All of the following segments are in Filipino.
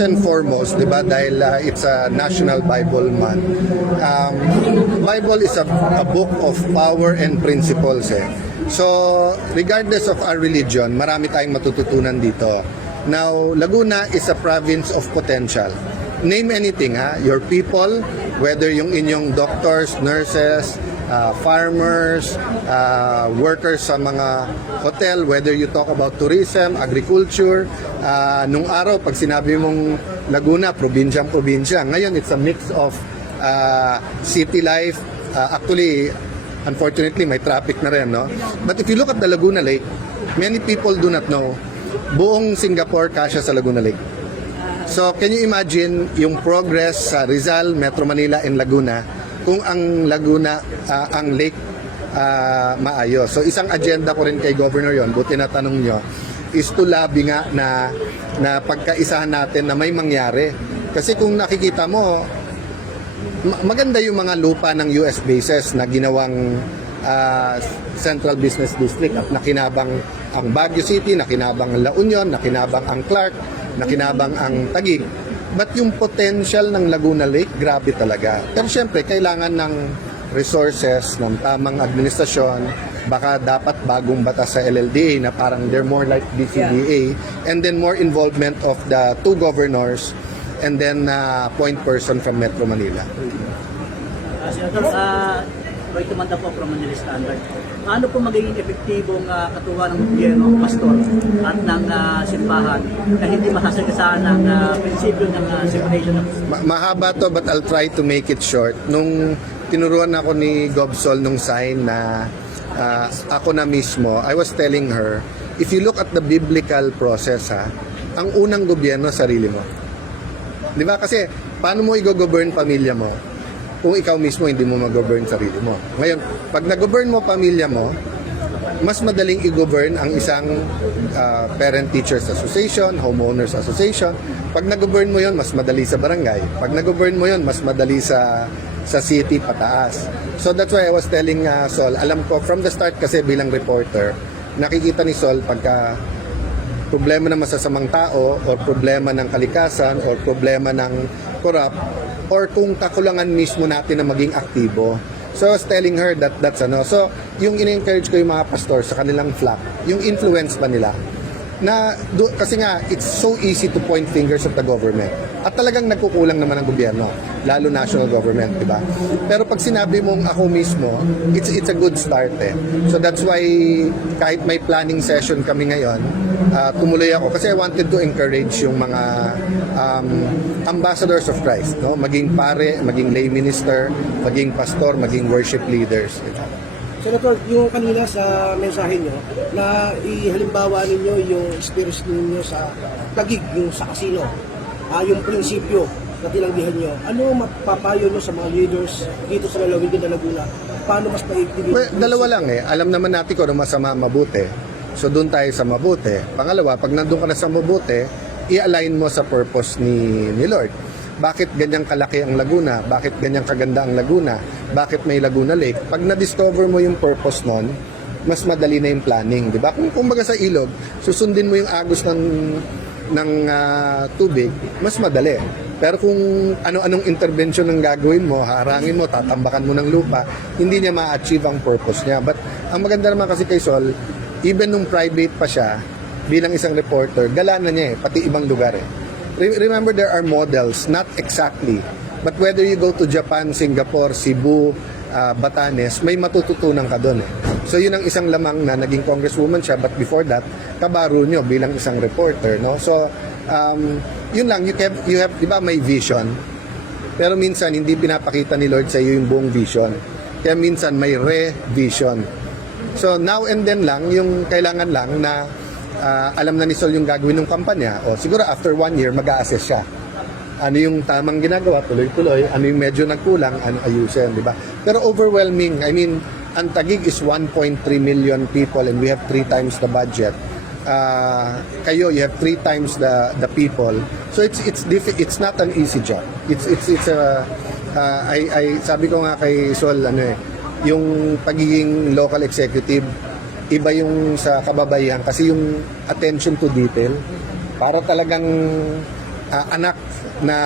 first and foremost, di ba, dahil it's a National Bible Month, Bible is a book of power and principles. So, regardless of our religion, marami tayong matututunan dito. Now, Laguna is a province of potential. Name anything, your people, whether yung inyong doctors, nurses, farmers, workers sa mga hotel, whether you talk about tourism, agriculture. Nung araw, pag sinabi mong Laguna, probinsyang-probinsya. Ngayon, it's a mix of city life. Actually, unfortunately, may traffic na rin, no? But if you look at the Laguna Lake, many people do not know, buong Singapore kasya sa Laguna Lake. So, can you imagine yung progress sa Rizal, Metro Manila, and Laguna kung ang Laguna, ang lake maayos. So, isang agenda ko rin kay Governor yon, buti na tanong nyo, is to lobby nga na pagkaisahan natin na may mangyari. Kasi kung nakikita mo, maganda yung mga lupa ng US bases na ginawang Central Business District at nakinabang ang Baguio City, nakinabang ang La Union, nakinabang ang Clark, nakinabang ang Taguig. But yung potential ng Laguna Lake, grabe talaga. Pero syempre, kailangan ng resources, ng tamang administrasyon, baka dapat bagong batas sa LLDA na parang they're more like DCDA, and then more involvement of the two governors and then point person from Metro Manila. Senator, Roy Tumanda po from Manila Standard. Ano po magiging epektibong katuwa ng gobyerno, pastor, at ng simbahan na hindi masasagasaan ang prinsipyo ng separation of... Mahaba to, but I'll try to make it short. Nung tinuruan ako ni Gobsol nung sign na ako na mismo, I was telling her, if you look at the biblical process, ang unang gobyerno, sarili mo. Di ba? Kasi, paano mo i-govern pamilya mo kung ikaw mismo hindi mo mag-govern sarili mo? Ngayon, pag nag-govern mo pamilya mo, mas madaling i-govern ang isang Parent-Teachers Association, Homeowners Association. Pag nag-govern mo yon, mas madali sa barangay. Pag nag-govern mo yon, mas madali sa city pataas. So that's why I was telling Sol, alam ko from the start kasi bilang reporter, nakikita ni Sol pagka problema ng masasamang tao or problema ng kalikasan or problema ng corrupt or kung kakulangan mismo natin na maging aktibo. So I was telling her that that's ano. So yung in-encourage ko yung mga pastor sa kanilang flock, yung influence pa nila na kasi nga it's so easy to point fingers at the government. At talagang nagkukulang naman ang gobyerno, lalo national government, di ba? Pero pag sinabi mong ako mismo, it's a good start eh. So that's why kahit may planning session kami ngayon, tumuloy ako kasi I wanted to encourage yung mga ambassadors of Christ, no? Maging pare, maging lay minister, maging pastor, maging worship leaders. Senator, yung kanina sa mensahe nyo, na ihalimbawa ninyo yung experience ninyo sa Taguig, yung sa casino, yung prinsipyo na tinanggihan nyo, ano mapapayo nyo sa mga leaders dito sa lalawigan na Laguna? Paano mas maigtibig? Well, dalawa lang eh. Alam naman natin kung ano masama, mabuti. So doon tayo sa mabuti. Pangalawa, pag nandun ka na sa mabuti, i-align mo sa purpose ni Lord. Bakit ganyang kalaki ang Laguna? Bakit ganyang kaganda ang Laguna? Bakit may Laguna Lake? Pag na-discover mo yung purpose nun, mas madali na yung planning, di ba? Kung kumbaga sa ilog, susundin mo yung agos ng tubig, mas madali. Pero kung ano-anong intervention ang gagawin mo, harangin mo, tatambakan mo ng lupa, hindi niya ma-achieve ang purpose niya. But ang maganda naman kasi kay Sol, even nung private pa siya, bilang isang reporter, gala na niya pati ibang lugar Remember, there are models, not exactly. But whether you go to Japan, Singapore, Cebu, Batanes, may matututunan ka doon So yun ang isang lamang na naging congresswoman siya, but before that, kabaro nyo bilang isang reporter, no? So, yun lang, you have, di ba, may vision. Pero minsan, hindi pinapakita ni Lord sa iyo yung buong vision. Kaya minsan, may re-vision. So now and then lang, yung kailangan lang na alam na ni Sol yung gagawin ng kampanya, o siguro after 1 year, mag-a-assess siya. Ano yung tamang ginagawa, tuloy-tuloy, ano yung medyo nagkulang, ano ayusin, di ba? Pero overwhelming, I mean, ang Taguig is 1.3 million people and we have 3 times the budget. Kayo, you have 3 times the people. So it's not an easy job. Sabi ko nga kay Sol, yung pagiging local executive, iba yung sa kababaihan kasi yung attention to detail para talagang anak na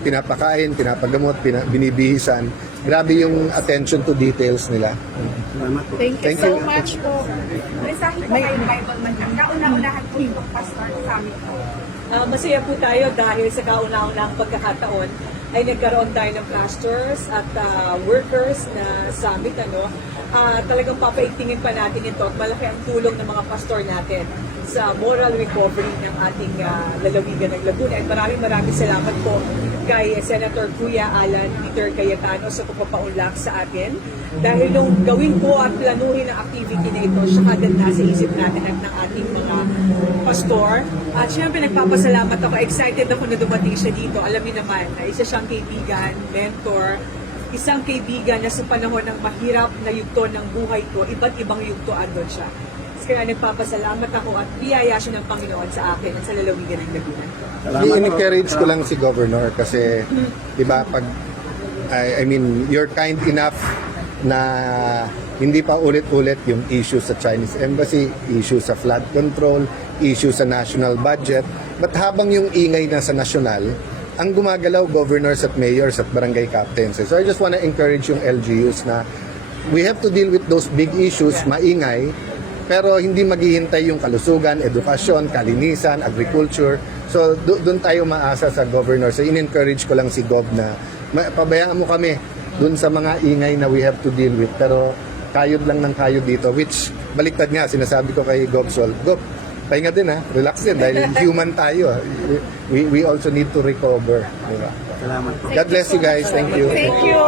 pinapakain, pinapagamot, binibihisan. Grabe yung attention to details nila. Thank you Thank so you. much po. Mensahe po kayo Bible man lang. Kauna-unahan po yung pastor sa amin po. Masaya po tayo dahil sa kauna-unahang pagkakataon ay nagkaroon tayo ng pastors at workers na summit. Talagang papaigtingin pa natin ito at malaki ang tulong ng mga pastor natin sa moral recovery ng ating lalawigan ng Laguna. At maraming salamat po kay Senator Kuya Alan Peter Cayetano sa pagpapaunlak sa atin. Dahil nung gawin po at planuhin ang activity na ito, siya kagad nasa isip natin at ng ating mga pastor. At syempre nagpapasalamat ako, excited ako na dumating siya dito. Alam niyo naman na isa siyang kaibigan, mentor, isang kaibigan na sa panahon ng mahirap na yugto ng buhay ko, iba't ibang yugtoan doon siya. Kaya nagpapasalamat ako at biyaya siya ng Panginoon sa akin at sa lalawigan ng Laguna. I-encourage ko lang si Governor kasi, di ba, pag, I mean, you're kind enough na hindi pa ulit-ulit yung issue sa Chinese Embassy, issue sa flood control, issue sa national budget. But habang yung ingay na sa national, ang gumagalaw governors at mayors at barangay captains. So I just want to encourage yung LGUs na we have to deal with those big issues, maingay, pero hindi maghihintay yung kalusugan, edukasyon, kalinisan, agriculture. So doon tayo maasa sa governor. So in-encourage ko lang si Gov na pabayaan mo kami doon sa mga ingay na we have to deal with. Pero kayod lang ng kayod dito, which baliktad nga, sinasabi ko kay Gov Sol, Gov, pahinga din ha, relax din dahil human tayo. We also need to recover. Diba? Salamat po. God bless you guys. Thank you. Thank you.